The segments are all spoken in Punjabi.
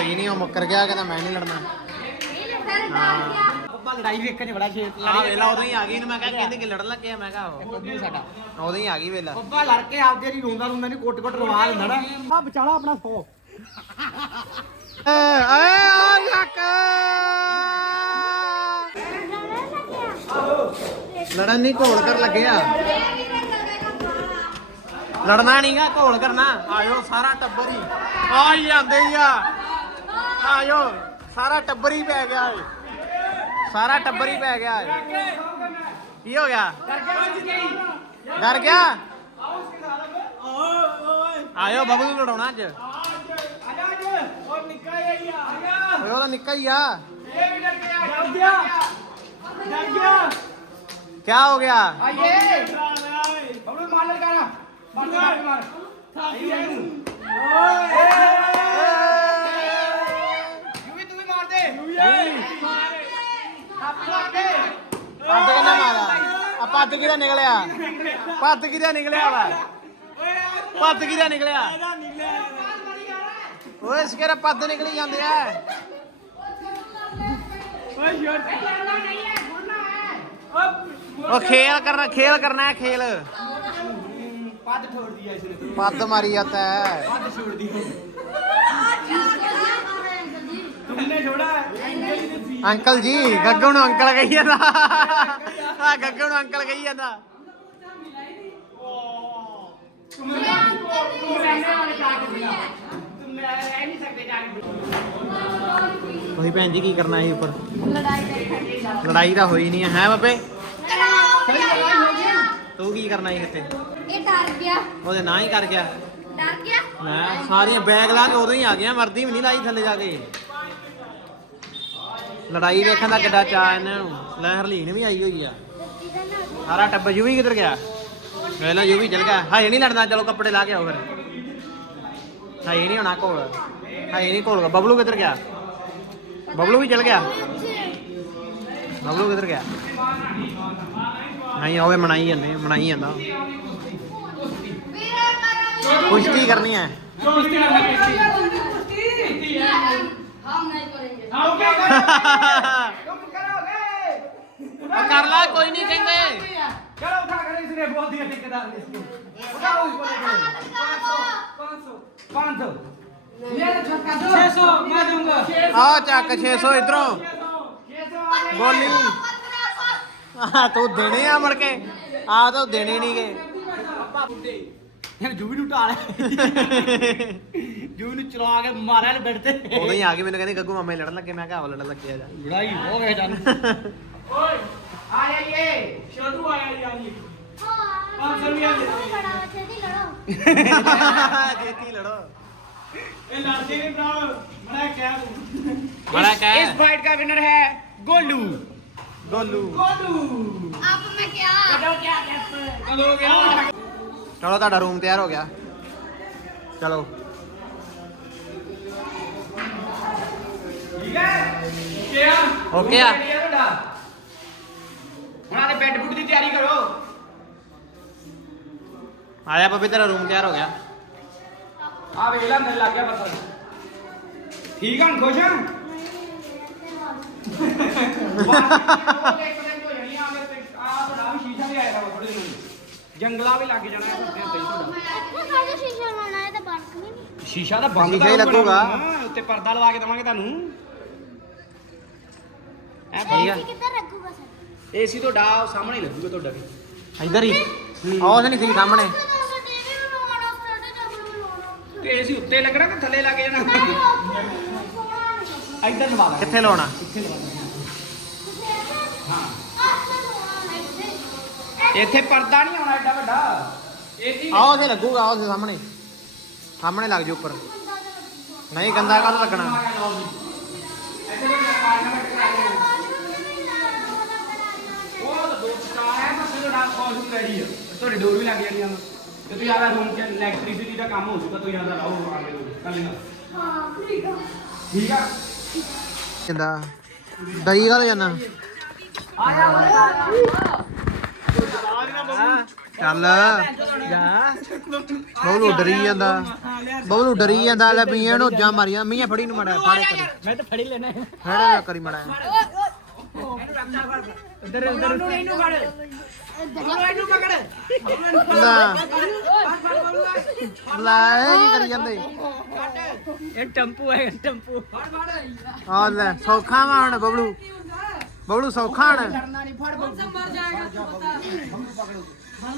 ਹੋਈ ਨਹੀਂ ਉਹ ਮੁੱਕਰ ਗਿਆ ਕਹਿੰਦਾ ਮੈਂ ਨਹੀਂ ਲੜਨਾ। ਬੱਬਾ ਲੜਾਈ ਵੇਖਣ ਚ ਬੜਾ ਸ਼ੇਰ ਆ ਵੇਲਾ ਉਦੋਂ ਹੀ ਆ ਗਈ ਇਹਨੂੰ ਮੈਂ ਕਿਹਾ ਕਹਿੰਦੇ ਕਿ ਲੜਨ ਲੱਗਿਆ ਮੈਂ ਕਿਹਾ ਉਹ ਬੱਬੂ ਸਾਡਾ। ਉਦੋਂ ਹੀ ਆ ਗਈ ਵੇਲਾ। ਬੱਬਾ ਲੜ ਕੇ ਆਪਦੇ ਨਹੀਂ ਰੋਂਦਾ ਰੋਂਦਾ ਨਹੀਂ ਕੁੱਟ ਕੁੱਟ ਰਵਾ ਲੈਂਦਾ ਨਾ। ਆ ਵਿਚਾਲਾ ਆਪਣਾ ਸੋ। ਏ ਆ ਲੱਕ ਲੜਨ ਨਹੀਂ ਘੋਲ ਕਰ ਲੱਗਿਆ ਲੜਨਾ ਨਹੀਂਗਾ ਘੋਲ ਕਰਨਾ। ਆਇਓ ਸਾਰਾ ਟੱਬਰ ਹੀ। ਆ ਹੀ ਜਾਂਦੇ ਹੀ ਆ। ਆਇਓ ਸਾਰਾ ਟੱਬਰ ਹੀ ਪੈ ਗਿਆ ਏ। ਸਾਰਾ ਟੱਬਰ ਹੀ ਪੈ ਗਿਆ ਏ। ਕੀ ਹੋ ਗਿਆ? ਡਰ ਗਿਆ? ਆਇਓ ਬਬੂ ਨੂੰ ਲੜਾਉਣਾ ਅੱਜ। ਓਏ, ਉਹਦਾ ਨਿੱਕਾ ਹੀ ਆ। ਕੀ ਹੋ ਗਿਆ? ਪੱਦ ਕਿੰਨਾ ਮਾਰਾ ਆ ਪੱਦ ਕਿਹਦਾ ਨਿਕਲਿਆ? ਪੱਦ ਕਿਹਦਾ ਨਿਕਲਿਆ ਵਾ? ਪੱਦ ਕਿਹਦਾ ਨਿਕਲਿਆ? ਓਏ ਸਕੇਰਾ ਪੱਦ ਨਿਕਲੀ ਜਾਂਦੇ ਆ? ਉਹ ਖੇਲ ਕਰਨਾ ਖੇਲ ਕਰਨਾ ਹੈ ਖੇਲ। ਪੱਦ ਠੋੜਦੀ ਐ ਇਸਨੇ ਪੱਦ ਮਾਰੀ ਜਾਂਦਾ ਹੈ ਤੁਮਨੇ ਛੋੜਾ ਅੰਕਲ ਜੀ ਗੱਗੂ ਨੂੰ ਅੰਕਲ ਕਹੀ ਜਾਂਦਾ। ਆ ਗੱਗੂ ਨੂੰ ਅੰਕਲ ਕਹੀ ਜਾਂਦਾ। ਤੁਸੀਂ ਭੈਣ ਜੀ ਕੀ ਕਰਨਾ ਸੀ ਉੱਪਰ? ਲੜਾਈ ਤਾਂ ਹੋਈ ਨਹੀਂ ਹੈ ਬੱਬੇ? ਤੂੰ ਕੀ ਕਰਨਾ ਸੀ ਇੱਥੇ? ਇਹ ਡਰ ਗਿਆ। ਉਹਦੇ ਨਾਂ ਹੀ ਕਰ ਗਿਆ। ਡਰ ਗਿਆ? ਮੈਂ ਸਾਰੀਆਂ ਬੈਗ ਲਾ ਕੇ ਉਦੋਂ ਹੀ ਆ ਗਿਆ ਮਰਦੀ ਵੀ ਨਹੀਂ ਲਾਈ ਥੱਲੇ ਜਾ ਕੇ। ਲੜਾਈ ਵੇਖਣ ਦਾ ਕਿੱਡਾ ਚਾਅ ਇਹਨਾਂ ਨੂੰ। ਲੈ ਹਰਲੀਨ ਵੀ ਆਈ ਹੋਈ ਆ। ਸਾਰਾ ਟੱਬਰ ਯੂ ਵੀ ਕਿੱਧਰ ਗਿਆ? ਵੇਖ ਲਓ ਯੂ ਚਲ ਗਿਆ। ਹਾਏ ਨਹੀਂ ਲੜਨਾ ਚਲੋ ਕੱਪੜੇ ਲਾ ਕੇ ਆਓ ਫਿਰ। ਹਾਏ ਨਹੀਂ ਹੋਣਾ ਕੋਲ ਹਾਏ ਨਹੀਂ ਕੋਲ ਬਬਲੂ ਕਿੱਧਰ ਗਿਆ? ਬਬਲੂ ਵੀ ਚਲ ਗਿਆ। ਬਬਲੂ ਕਿੱਧਰ ਗਿਆ? ਨਹੀਂ ਆਵੇ ਮਣਾਈ ਜਾਂਦੇ ਮਣਾਈ ਜਾਂਦਾ। ਕੁਸ਼ਤੀ ਕਰਨੀ ਹੈ। ਕੁਸ਼ਤੀ ਕਰਨੀ ਹੈ ਕੁਸ਼ਤੀ हम नहीं करेंगे हम क्या करेंगे तुम ਕੋਈ ਨਹੀਂ ਕਹਿੰਦੇ चलो उठा कर इसने बोल दिया ठेकेदार ने इसको उठाओ इसको 500 500 मेरे छक्का दो 600 मैं दूंगा ਆ ਚੱਕ 600 ਇਧਰੋਂ ਬੋਲੀ ਆ ਤੂੰ ਦੇਣੇ ਆ ਮੜ ਕੇ ਆ ਤਾਂ ਦੇਣੇ ਨਹੀਂਗੇ ਯਾਰ ਜੂਵੀ ਨੂੰ ਢਾਲ ਜੂਵੀ ਨੂੰ ਚਲਾ ਕੇ ਮਾਰਿਆ ਨੇ ਬੈੱਡ ਤੇ ਉਦੋਂ ਹੀ ਆ ਕੇ ਮੈਨੂੰ ਕਹਿੰਦੇ ਗੱਗੂ ਮਾਮੇ ਲੜਨ ਲੱਗੇ ਮੈਂ ਕਿਹਾ ਆਹ ਲੜਨ ਲੱਗੇ ਆ ਜਾ ਲੜਾਈ ਹੋ ਗਈ ਜਾਨ ਓਏ ਆ ਜਾਈਏ ਛੋਟੂ ਆਇਆ ਜੀ पाँच सौ रुपया लड़ो लड़ो ਜੇਤੀ ਲੜੋ ਇਹ ਲੜਦੇ ਨੇ ਭਰਾ ਬੜਾ ਕਹਿ ਤੂੰ ਬੜਾ ਕਹਿ। ਇਸ ਫਾਈਟ ਦਾ ਵਿਨਰ ਹੈ ਗੋਲੂ ਗੋਲੂ ਗੋਲੂ अब मैं क्या ਕਦੋਂ ਕੀ ਕਹਿੰਦੇ ਕਦੋਂ ਗਿਆ ਚਲੋ ਤੁਹਾਡਾ ਰੂਮ ਤਿਆਰ ਹੋ ਗਿਆ ਚਲੋ ਠੀਕ ਹੈ ਓਕੇ ਆ ਓਕੇ ਆ। ਉਹਨਾਂ ਦੇ ਬੈੱਡ ਬੁੱਡ ਦੀ ਤਿਆਰੀ ਕਰੋ। ਆਇਆ ਬੱਬੇ ਤੇਰਾ ਰੂਮ ਤਿਆਰ ਹੋ ਗਿਆ। ਆ ਵੇਖ ਲੈ ਅੰਦਰ ਲੱਗ ਗਿਆ ਪਤਾ ਠੀਕ ਹਨ ਖੁਸ਼ ਹਨ ਜੰਗਲਾ ਵੀ ਲੱਗ ਜਾਣਾ ਹੈ ਤਾਂ ਪਰਦਾ ਲਵਾ ਕੇ ਦਵਾਂਗੇ ਤੁਹਾਨੂੰ। ਐ ਠੀਕ ਆ। ਇਹ ਰੱਖੂਗਾ ਸਰ? ਏਸੀ ਤੋਂ ਡਾ ਸਾਹਮਣੇ ਹੀ ਲੱਗੂਗਾ ਤੁਹਾਡਾ ਵੀ। ਇੱਧਰ ਹੀ। ਆਹ ਉਹਦੇ ਨਹੀਂ ਸੀ ਸਾਹਮਣੇ। ਤੇ ਏਸੀ ਉੱਤੇ ਲੱਗਣਾ ਕਿ ਥੱਲੇ ਲੱਗ ਜਾਣਾ? ਇੱਧਰ ਲਵਾ ਲਾਂਗੇ ਕਿੱਥੇ ਲਾਉਣਾ? ਇੱਥੇ ਇੱਥੇ ਪਰਦਾ ਨਹੀਂ ਆਉਣਾ ਏਡਾ ਵੱਡਾ। ਏਸੀ ਆਹ ਉਹਦੇ ਲੱਗੂਗਾ ਆਹ ਉਹਦੇ ਸਾਹਮਣੇ। ਸਾਹਮਣੇ ਲੱਗ ਜਾ ਉੱਪਰ। ਨਹੀਂ ਗੰਦਾ ਕਾਹਦਾ ਲੱਗਣਾ? ਇੱਥੇ ਲਗਾ ਕਾਰਨ ਆ ਕੋਲ ਰੈਡੀ ਆ। ਤੁਹਾਡੇ ਡੋਰ ਵੀ ਲੱਗ ਜਾਣੀਆਂ ਤੇ ਤੁਸੀਂ ਆਦਾ ਰੂਮ ਚ ਇਲੈਕਟ੍ਰਿਸਿਟੀ ਦਾ ਕੰਮ ਹੋ ਚੁੱਕਾ ਤੁਸੀਂ ਆਦਾ ਰਹੋ ਆਗੇ ਕਰ ਲੈਣਾ ਹਾਂ ਠੀਕ ਆ ਠੀਕ ਆ? ਕਿੰਦਾ? ਦਹੀਂ ਵਾਲਾ ਜਾਨਾ ਆਇਆ ਵਾ ਚੱਲ। ਜਾ ਬਹੁਲੂ ਡਰੀ ਜਾਂਦਾ। ਬਹੁਲੂ ਡਰੀ ਜਾਂਦਾ ਲੈ ਪੀਏ ਨੂੰ ਜਾਂ ਮਾਰੀਆਂ। ਮੀਆਂ ਫੜੀ ਨੂੰ ਮੜਾ ਫੜੇ ਕਰੀ ਮੈਂ ਤਾਂ ਫੜੀ ਲੈਣਾ। ਫੜਾ ਕਰੀ ਮੜਾ ਉਧਰ ਉਧਰ ਇਹਨੂੰ ਫੜ। ਇਹਨੂੰ ਪਕੜ। ਲੈ ਲੈ ਇਹ ਕੀ ਕਰੀ ਜਾਂਦੇ? ਇਹ ਟੈਂਪੂ ਹੈ ਟੈਂਪੂ। ਆ ਲੈ ਸੌਖਾ ਵਾ ਹੁਣ ਬਬਲੂ। ਬਬਲੂ ਸੌਖਾ ਹੁਣ।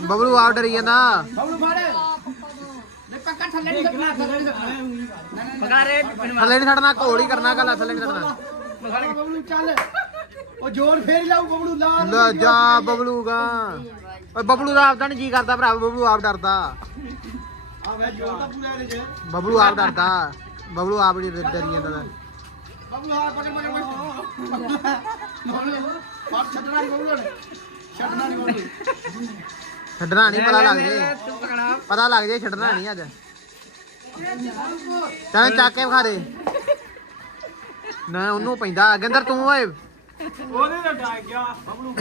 ਬਬਲੂ ਆ ਡਰੀ ਜਾਂਦਾ। ਬਬਲੂ ਫੜ। ਨਹੀਂ ਪੱਕਾ ਥੱਲੇ ਨਹੀਂ ਕਰਨਾ ਥੱਲੇ ਨਹੀਂ ਕਰਨਾ ਪਕਾਰੇ ਥੱਲੇ ਨਹੀਂ ਛੱਡਣਾ ਘੋੜ ਹੀ ਕਰਨਾ ਗੱਲਾਂ ਥੱਲੇ ਨਹੀਂ ਛੱਡਣਾ। ਬਬਲੂ ਚੱਲ। ਉਹ ਜੋਰ ਫੇਰ ਲਾਉ ਬਬਲੂ ਲਾ ਲੈ ਜਾ ਬਬਲੂ ਗਾ। ਓਏ ਬਬਲੂ ਦਾ ਆਪਦਾ ਨਹੀਂ ਜੀ ਕਰਦਾ ਭਰਾ ਬਬਲੂ ਆਪ ਡਰਦਾ। ਆ ਵੇ ਜੋਰ ਤਾਂ ਪੂਰਾ ਇਹਦੇ ਚ। ਬਬਲੂ ਆਪ ਡਰਦਾ। ਬਬਲੂ ਆਪ ਨਹੀਂ ਡਰੀ ਜਾਂਦਾ ਤਾ। ਬਬਲੂ ਆ ਪਕੜ ਪਕੜ ਪਕੜ ਪਾਪ ਛੱਡਣਾ ਨਹੀਂ ਬਬਲੂ ਨੇ। ਛੱਡਣਾ ਨਹੀਂ ਬਬਲੂ। ਛੱਡਣਾ ਨਹੀਂ ਪਤਾ ਲੱਗ ਜੇ। ਪਤਾ ਲੱਗ ਜੇ ਛੱਡਣਾ ਨਹੀਂ ਅੱਜ। ਚੱਲ ਚੱਕ ਕੇ ਵਿਖਾ ਦੇ। ਨਾ ਉਹਨੂੰ ਪੈਂਦਾ। ਗਿੰਦਰ ਤੂੰ ਓਏ। ਉਹਦੇ ਨਾਲ ਡਾਇ ਗਿਆ ਬਬਲੂ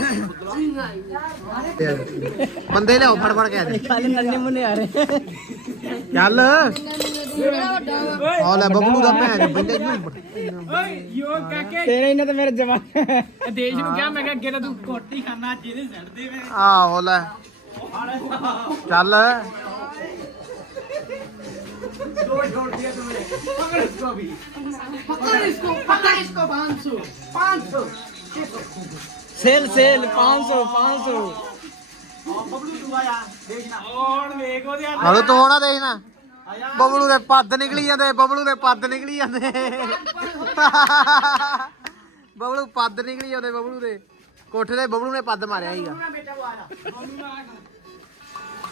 ਬੰਦੇ ਲਿਆਓ ਫੜ ਫੜ ਕੇ ਦੇ ਕੱਲ ਨੰਨੇ ਮੁੰਨੇ ਆ ਰਹੇ ਚੱਲ ਕਿਹੜਾ ਵੱਡਾ ਵਾ ਆ ਲੈ ਬਬਲੂ ਦਾ ਭੈਣ ਬੰਦੇ ਨੂੰ ਓਏ ਯੋ ਕਾਕੇ ਤੇਰੇ ਇਹਨਾਂ ਤਾਂ ਮੇਰੇ ਜਵਾਨ ਦੇਸ਼ ਨੂੰ ਕਿਹਾ ਮੈਂ ਕਿਹਾ ਅੱਗੇ ਤਾਂ ਤੂੰ ਕੋਟੀ ਖਾਣਾ ਜਿਹਦੇ ਸੜ ਦੇ ਵੇ ਆਹੋ ਲੈ ਚੱਲ दो छोड़ दिया तुमने पकड़ इसको अभी पकड़ इसको पकड़ इसको पाँच सौ पाँच सौ सेल सेल पाँच सौ पाँच सौ बबलू तू आया देखना और देखो यार ਹਲੋ ਤੂੰ ਹੋਣਾ ਦੇਖਣਾ ਬਬਲੂ ਦੇ ਪੱਦ ਨਿਕਲੀ ਜਾਂਦੇ ਬਬਲੂ ਦੇ ਪੱਦ ਨਿਕਲੀ ਜਾਂਦੇ ਬਬਲੂ ਪੱਦ ਨਿਕਲੀ ਜਾਂਦੇ ਬਬਲੂ ਦੇ ਕੋਠੇ ਤੇ ਬਬਲੂ ਨੇ ਪੱਦ ਮਾਰਿਆ ਸੀਗਾ बेटा वो आया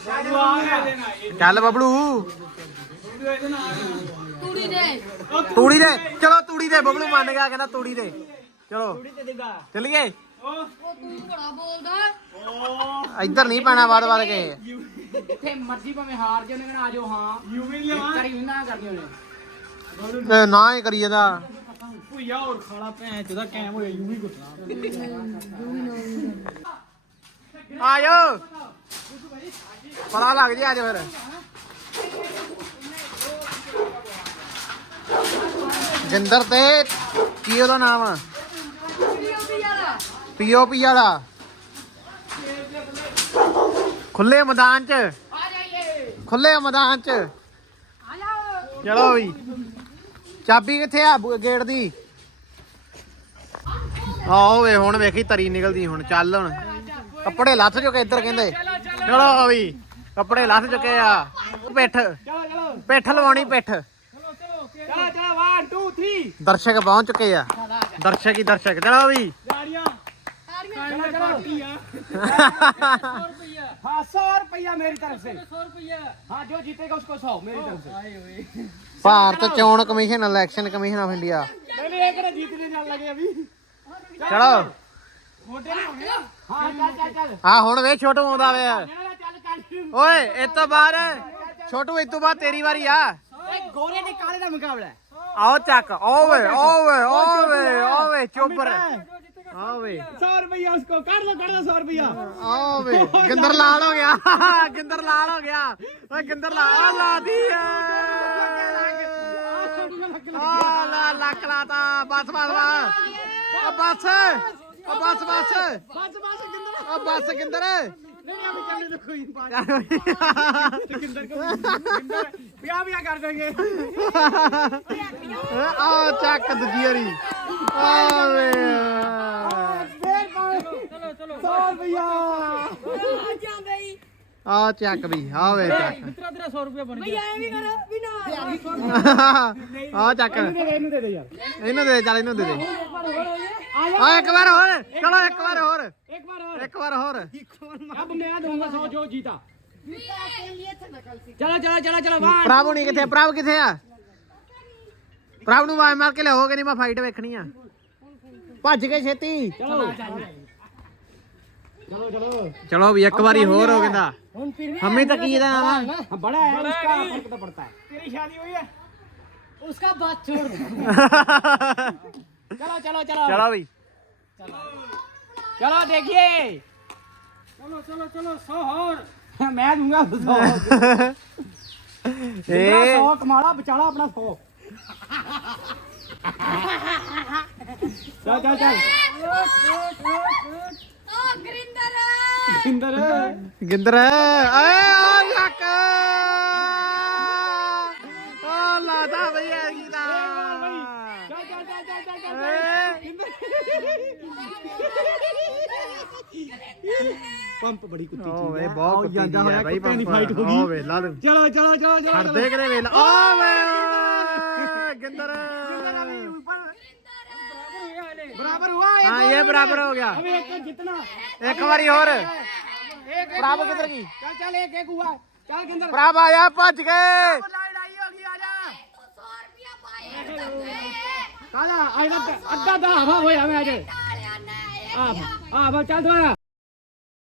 बबलू आ गया देना ये ਚੱਲ ਬਬਲੂ बबलू इधर आ गया ਤੂੜੀ ਦੇ ਤੂੜੀ ਦੇ ਚਲੋ ਤੂੜੀ ਦੇ ਬਬਲੂ ਮੰਨ ਗਿਆ ਕਹਿੰਦਾ ਤੂੜੀ ਦੇ ਚਲੋ। ਥੋੜੀ ਤੇ ਦੇਗਾ ਚੱਲੀਏ ਉਹ ਤੂੰ ਬੜਾ ਬੋਲਦਾ। ਇੱਧਰ ਨਹੀਂ ਪੈਣਾ ਬਾਦ ਬਾਦ ਕੇ। ਜਿੱਥੇ ਮਰਜ਼ੀ ਭਾਵੇਂ ਹਾਰ ਜੇ ਉਹਨੇ ਆਜੋ ਹਾਂ। ਯੂਵੀ ਲਵਾ ਕਰੀ ਨਾ ਕਰਨੀ ਉਹਨੇ। ਨਾ ਹੀ ਕਰੀਏ ਦਾ ਭੁਈਆ ਹੋਰ ਖਾਲਾ ਭੈਣ ਚੋਦਾ ਕੈਮ ਹੋਇਆ ਯੂਵੀ ਗੁੱਸਾ ਆਜੋ ਪਰਾ ਲੱਗ ਜੀ ਅੱਜ ਫਿਰ। ਜਿੰਦਰ ਤੇ ਕੀ ਉਹਦਾ ਨਾਮ ਪੀਓਪੀ ਵਾਲਾ। ਖੁੱਲੇ ਮੈਦਾਨ 'ਚ। ਖੁੱਲੇ ਮੈਦਾਨ 'ਚ। ਚਲੋ ਵੀ। ਚਾਬੀ ਕਿੱਥੇ ਆ ਗੇਟ ਦੀ? ਆਓ ਵੇ ਹੁਣ ਵੇਖੀ ਤਰੀ ਨਿਕਲਦੀ ਹੁਣ ਚੱਲ ਹੁਣ। ਕੱਪੜੇ ਲੱਥ ਚੁੱਕੇ ਇੱਧਰ ਕਹਿੰਦੇ। ਚਲੋ ਵੀ ਕੱਪੜੇ ਲੱਥ ਚੁੱਕੇ ਆ। ਪਿੱਠ ਪਿੱਠ ਲਵਾਉਣੀ ਪਿੱਠ। ਦਰਸ਼ਕ ਪਹੁੰਚ ਚੁੱਕੇ ਆ। ਦਰਸ਼ਕ ਹੀ ਦਰਸ਼ਕ ਚਲੋ ਵੀ। हाँ सौ रुपया मेरी तरफ से सौ रुपया हाँ जो जीतेगा उसको सौ मेरी तरफ से ਭਾਰਤ ਚੋਣ commission election commission of India मैंने एक ने जीतने जाने लगे अभी ਚਲੋ मोटे नहीं हो गया हाँ चल चल चल ਆ ਹੁਣ ਵੇ ਛੋਟੂ ਆਉਂਦਾ ਵੇ चल चल चल ਓਏ ਇਸ ਤੋਂ ਬਾਅਦ ਛੋਟੂ ਇਸ ਤੋਂ ਬਾਅਦ ਤੇਰੀ ਵਾਰੀ ਆ एक गोरे ने काले का मुकाबला है ਆਓ ਚੱਕ ਓਵੇ ਓਵੇ ਓਵੇ ਓਵੇ ਚੋਬਰ ਆਵੇ सौ रुपया उसको काट लो काट लो सौ रुपया ਆਵੇ ਗਿੰਦਰ ਲਾਲ ਹੋ ਗਿਆ ਗਿੰਦਰ ਲਾਲ ਹੋ ਗਿਆ ਓਏ ਗਿੰਦਰ ਲਾਲ ਲਾਦੀ ਆ ਆ ਲਾ ਲੱਕ ਲਾਤਾ ਬਸ ਬਸ ਬਸ ਆ ਬਸ ਆ ਬਸ ਬਸ बस बस गिंदर ਆ ਬਸ ਗਿੰਦਰ नहीं अभी करने दो कोई बात गिंदर को गिंदर ब्याह ब्याह कर देंगे ਆ ਚੱਕ ਦੂਜੀ ਵਾਰੀ ਆਵੇ 100 ਆ। ਚੱਕ ਵੀ ਆ ਵੇ ਚੱਕ। ਮਿੱਤਰਾ ਤੇਰਾ 100 ਰੁਪਿਆ ਬਣ ਬਈ ਗਿਆ। ਐ ਵੀ ਕਰ ਵੀ ਨਾ ਆ ਚੱਕ। ਇਹਨੂੰ ਦੇ ਦੇ ਯਾਰ। ਇਹਨੂੰ ਦੇ ਚੱਲ ਇਹਨੂੰ ਦੇ ਦੇ। ਆ ਇੱਕ ਵਾਰ ਹੋਰ ਚਲੋ ਇੱਕ ਵਾਰ ਹੋਰ। ਇੱਕ ਵਾਰ ਹੋਰ। ਇੱਕ ਵਾਰ ਹੋਰ। ਅਬ ਮੈਂ ਦਊਂਗਾ 100 ਜੋ ਜੀਤਾ। ਚਲੋ ਚਲੋ ਚਲੋ ਚਲੋ ਵਾਹ। ਪ੍ਰਭ ਹੁਣੀ ਕਿੱਥੇ ਪ੍ਰਭ ਕਿੱਥੇ ਆ? ਪ੍ਰਭ ਨੂੰ ਆਵਾਜ਼ ਮਾਰ ਕੇ ਲਿਆਓਗੇ ਮੈਂ ਫਾਈਟ ਵੇਖਣੀ ਆ। ਭੱਜ ਕੇ ਛੇਤੀ। चलो चलो ਚਲੋ ਵੀ ਇੱਕ ਵਾਰੀ ਹੋਰ ਹੋ ਕਹਿੰਦਾ हम फिर ਮੰਮੀ ਤਾਂ ਕੀ ਦਾ ਨਾਮ हाँ, बड़ा है उसका फर्क तो पड़ता है तेरी शादी हुई है ਉਸਕਾ ਬਾਤ ਛੋੜ चलो चलो चलो ਚਲੋ ਵੀ चलो देखिए चलो चलो चलो सौ और ਮੈਂ ਦੂੰਗਾ 100 ਇਹ 100 ਕਮਾਲਾ ਬਚਾਲਾ ਆਪਣਾ 100 ਚੱਲ ਚੱਲ ਚੱਲ ਓ ਗਰਿੰਦਰ! ਇੰਦਰ ਗਿੰਦਰ! ਏ ਓ ਯੱਕ! ਓ ਲਾਦਾ ਬਈ ਐਗੀ ਦਾ? ਚੱਲ ਚੱਲ ਚੱਲ ਚੱਲ ਚੱਲ ਚੱਲ ਪੰਪ ਬੜੀ ਕੁੱਤੀ ਚੀਜ਼ ਬਹੁਤ ਆਓ ਕੁੱਤੀ ਜਾਂਦਾ ਦੀ ਹੋਇਆ ਹੈ ਬਾਈ ਕੁੱਤਿਆਂ ਦੀ fight ਹੋ ਗਈ। ਓ ਵੇ ਲਾ ਦੂੰ। ਚਲੋ ਚਲੋ ਚਲੋ ਚਲੋ ਛੱਡਦੇ ਕਰੇ ਵੇਲ। ਓ ਵੇ ਗਿੰਦਰ! ਇਹ ਬਰਾਬਰ ਹੋ ਗਿਆ। ਇੱਕ ਜਿੱਤਣਾ। ਇੱਕ ਵਾਰੀ ਹੋਰ। ਬਰਾਬਰ ਕਿੱਧਰ ਗਈ? ਚੱਲ ਚੱਲ ਇੱਕ ਇੱਕ ਹੁਆ। ਚੱਲ ਕਿੰਦਰ ਪ੍ਰਭ ਆ ਜਾ ਭੱਜ ਗਏ। ਲੜਾਈ ਹੋ ਗਈ ਆ ਜਾ। 200 ਰੁਪਿਆ ਪਾਏ ਕਾਲਾ ਆਇਆ ਅੱਧਾ ਦਾ ਹਵਾ ਹੋਇਆ ਮੈਂ ਅੱਜ। ਆ ਆ ਚੱਲ ਥੋੜਾ